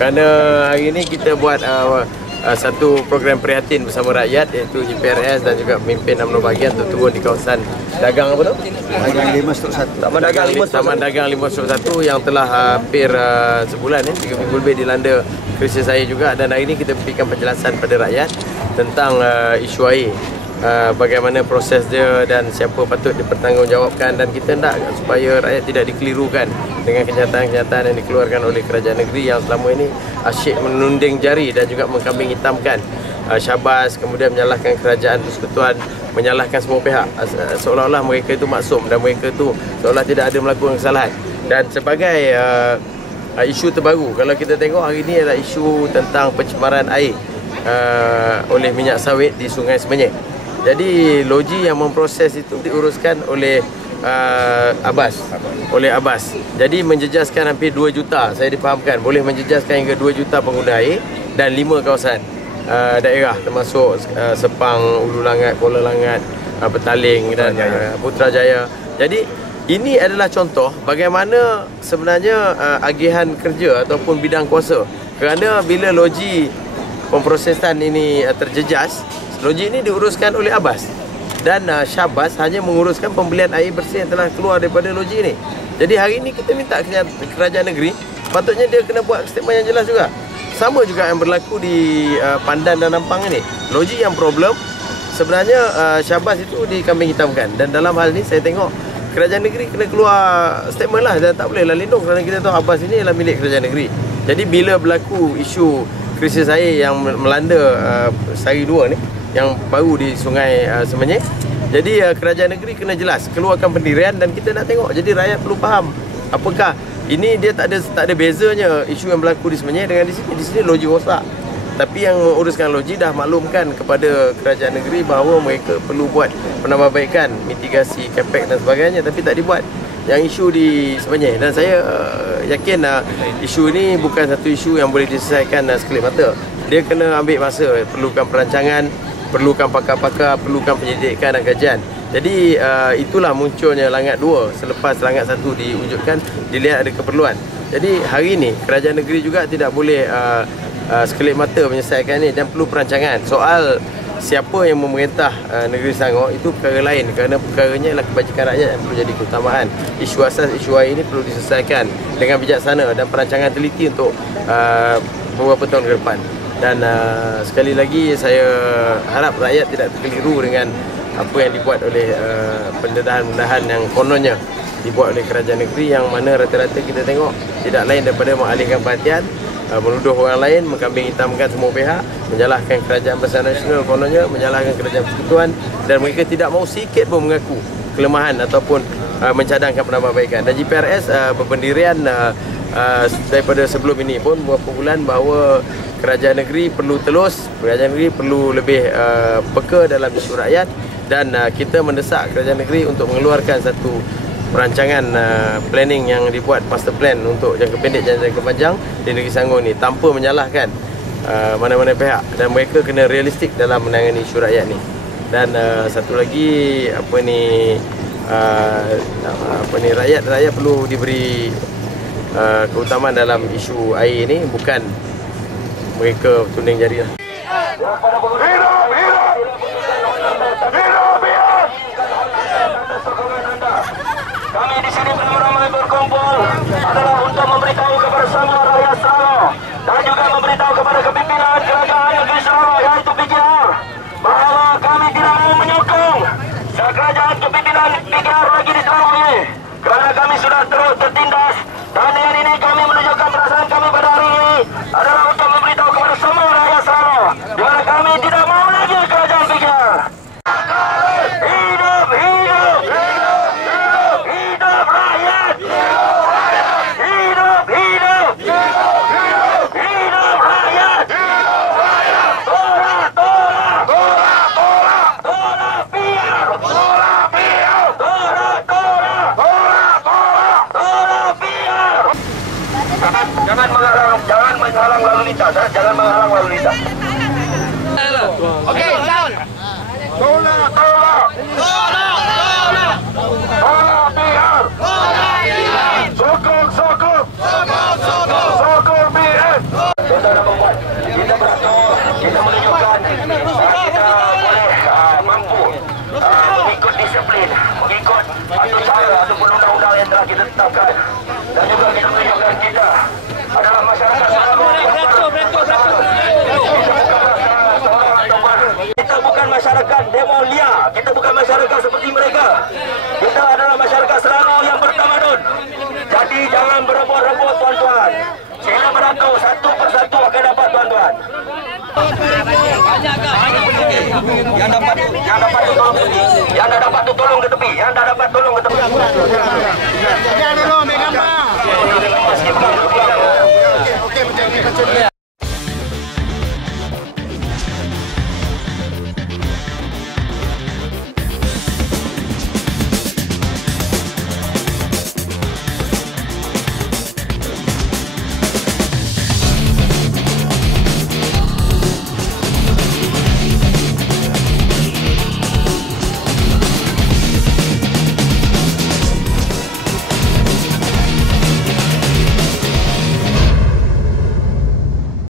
Kerana hari ini kita buat satu program prihatin bersama rakyat, iaitu GPRS dan juga pemimpin UMNO bahagian untuk turun di kawasan dagang apa tu? Dagang 5/1. Taman Dagang 5/1 yang telah hampir sebulan 3 minggu lebih dilanda krisis air juga, dan hari ini kita berikan penjelasan pada rakyat tentang isu air. Bagaimana proses dia dan siapa patut dipertanggungjawabkan, dan kita nak supaya rakyat tidak dikelirukan dengan kenyataan-kenyataan yang dikeluarkan oleh kerajaan negeri yang selama ini asyik menunding jari dan juga mengkambing hitamkan Syahbaz, kemudian menyalahkan kerajaan persekutuan, menyalahkan semua pihak seolah-olah mereka itu maksum dan mereka itu seolah tidak ada melakukan kesalahan. Dan sebagai isu terbaru, kalau kita tengok hari ini adalah isu tentang pencemaran air oleh minyak sawit di Sungai Semenyih. Jadi loji yang memproses itu diuruskan oleh Abbas. Jadi menjejaskan hampir 2 juta, saya difahamkan boleh menjejaskan hingga 2 juta pengguna air dan 5 kawasan daerah termasuk Sepang, Ulu Langat, Kuala Langat, Petaling dan Putrajaya. Jadi ini adalah contoh bagaimana sebenarnya agihan kerja ataupun bidang kuasa. Kerana bila loji pemprosesan ini terjejas, loji ini diuruskan oleh Abbas, dan Syahbaz hanya menguruskan pembelian air bersih yang telah keluar daripada loji ini. Jadi hari ini kita minta kerajaan negeri, patutnya dia kena buat statement yang jelas juga. Sama juga yang berlaku di Pandan dan Nampang ini. Loji yang problem, sebenarnya Syahbaz itu dikambing hitamkan, dan dalam hal ini saya tengok kerajaan negeri kena keluar statement lah, dan tak bolehlah lindung kerana kita tahu Abbas ini adalah milik kerajaan negeri. Jadi bila berlaku isu krisis air yang melanda Sari 2 ni, yang baru di Sungai Semenyih, jadi kerajaan negeri kena jelas keluarkan pendirian, dan kita nak tengok. Jadi rakyat perlu faham apakah ini, dia tak ada bezanya isu yang berlaku di Semenyih dengan di sini. Di sini loji rosak, tapi yang menguruskan loji dah maklumkan kepada kerajaan negeri bahawa mereka perlu buat penambahbaikan, mitigasi capex dan sebagainya, tapi tak dibuat. Yang isu di Semenyih, dan saya yakin isu ini bukan satu isu yang boleh diselesaikan sekelip mata. Dia kena ambil masa, perlukan perancangan, perlukan pakar-pakar, perlukan penyelidikan dan kajian. Jadi itulah munculnya Langat 2 selepas Langat 1 diwujudkan, dilihat ada keperluan. Jadi hari ini kerajaan negeri juga tidak boleh sekelip mata menyelesaikan ini, dan perlu perancangan. Soal siapa yang memerintah negeri Selangor itu perkara lain, kerana perkaranya adalah kebajikan rakyat yang perlu jadi keutamaan. Isu asas, isu air ini perlu diselesaikan dengan bijaksana dan perancangan teliti untuk beberapa tahun ke depan. Dan sekali lagi saya harap rakyat tidak terkeliru dengan apa yang dibuat oleh pendedahan-pendedahan yang kononnya dibuat oleh kerajaan negeri, yang mana rata-rata kita tengok tidak lain daripada mengalihkan perhatian, menuduh orang lain, mengkambing hitamkan semua pihak, menyalahkan kerajaan besar nasional kononnya, menyalahkan kerajaan persekutuan, dan mereka tidak mahu sikit pun mengaku kelemahan ataupun mencadangkan penambahbaikan. Dan GPRS berpendirian daripada sebelum ini pun beberapa bulan bahawa kerajaan negeri perlu kerajaan negeri perlu lebih peka dalam isu rakyat, dan kita mendesak kerajaan negeri untuk mengeluarkan satu perancangan planning yang dibuat, master plan untuk jangka pendek dan jangka panjang di negeri Selangor ni, tanpa menyalahkan mana-mana pihak, dan mereka kena realistik dalam menangani isu rakyat ni. Dan satu lagi rakyat perlu diberi keutamaan dalam isu air ini, bukan mereka tunding jari lah. Kami di sini beramai-ramai berkumpul adalah untuk memberitahu kepada semua rakyat Selangor dan juga memberitahu kepada kepimpinan kerajaan negeri Selangor, iaitu PKR, bahawa kami tidak mahu menyokong kerajaan kepimpinan PKR lagi di Selangor ini, kerana kami sudah terus tertindas. Dan dengan ini kami menunjukkan perasaan kami pada hari ini adalah untuk memberitahu kepada semua rakyat Selangor di mana kami tidak mahu lagi kerajaan PKR. Hidup, hidup, hidup, hidup, hidup rakyat. Hidup, hidup, hidup, hidup, hidup rakyat. Tolak, tolak, tolak, tolak, tolak PKR, tolak PKR, tolak, tolak, tolak, tolak, tolak PKR. Jangan menghalang lalu lintas, jangan menghalang lalu lintas. Okey, sound. Tolak, tolak, tolak, tolak, tolak PKR, tolak PKR. Sokong, sokong, sokong, sokong, sokong PKR. atau cara ataupun undang-undang yang telah kita tetapkan. Dan juga kita tunjukkan kita adalah masyarakat Selangor. Kita bukan masyarakat demo liar, kita bukan masyarakat seperti mereka. Kita adalah masyarakat Selangor yang bertamadun. Jadi jangan berebut-rebut tuan-tuan. Sila merangkau satu persatu akan dapat tuan-tuan. Yang dapat tolong ke tepi. Yang dah dapat tu tolong ke tepi. Yang dah dapat tolong ke tepi. Jangan dulu, ambil gambar. Okey, betul.